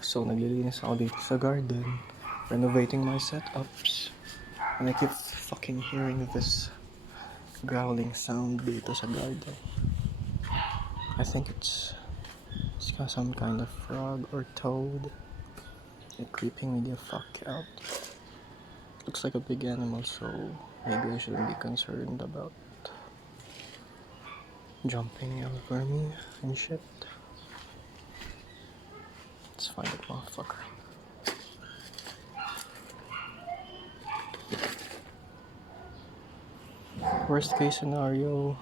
So, naglilinis ako dito sa garden, renovating my setups, and I keep fucking hearing this growling sound dito sa garden. I think it's got some kind of frog or toad. It's creeping me the fuck out. Looks like a big animal, so maybe I shouldn't be concerned about jumping over me and shit. Let's find that motherfucker. Worst case scenario,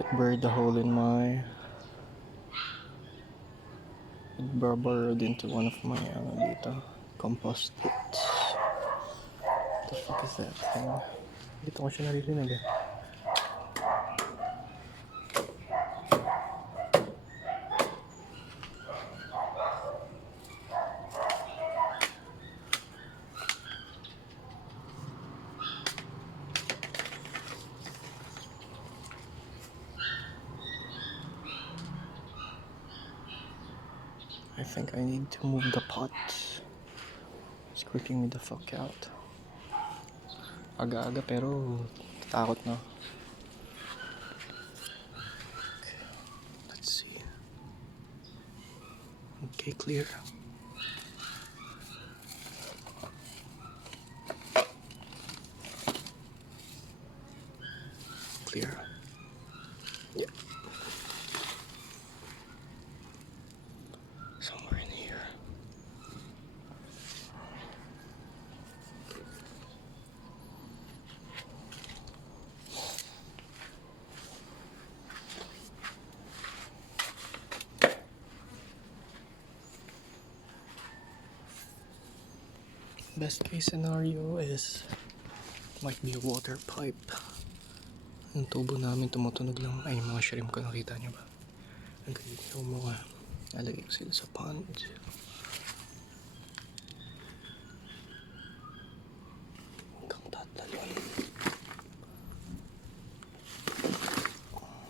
it burrowed a hole in my... It burrowed into one of my dito, compost pits. What the fuck is that thing? Dito ko siya naririnig eh. I think I need to move the pot. It's creeping me the fuck out. Aga-aga pero takot na. Okay, let's see. Okay, clear. Clear. Yeah. Somewhere in here. Best case scenario is might be a water pipe. Ang tubo namin tumutunog lang. Ay, mga shrimp ko, nakita niyo ba? Ang galing yung mga nalagay ko sila sa pond. Hanggang tatalon.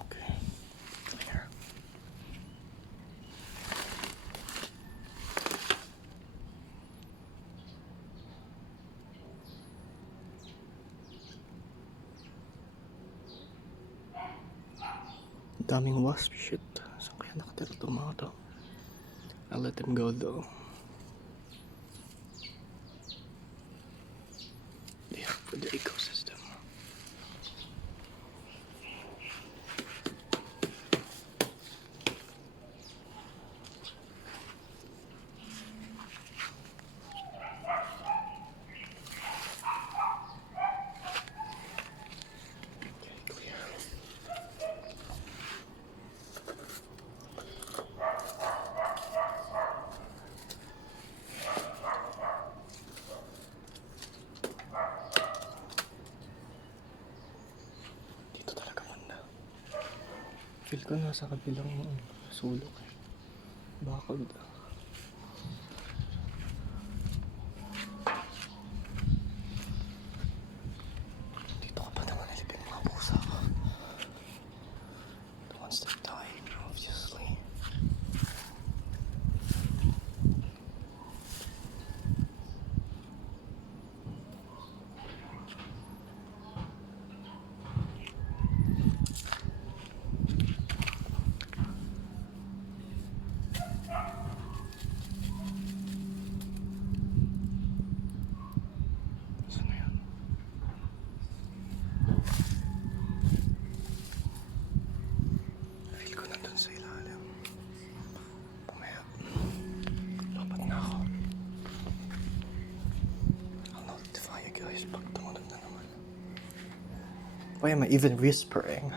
Okay. Here. Daming wasp shit. Saan kaya nakatira itong mga to? I'll let them go though. They help with the ecosystem. Okay, clear. Dito talaga manda. Feel ko nasa kabilang sulok eh. Bakod. Dito ka pa naman nalipin mga pusa ka. The ones that died, obviously. Saan na yan? Feel ko nandun sa ilalim. Pamaya. Dapat na ako. I'll notify you guys pag tumunog na naman. Why am I even whispering?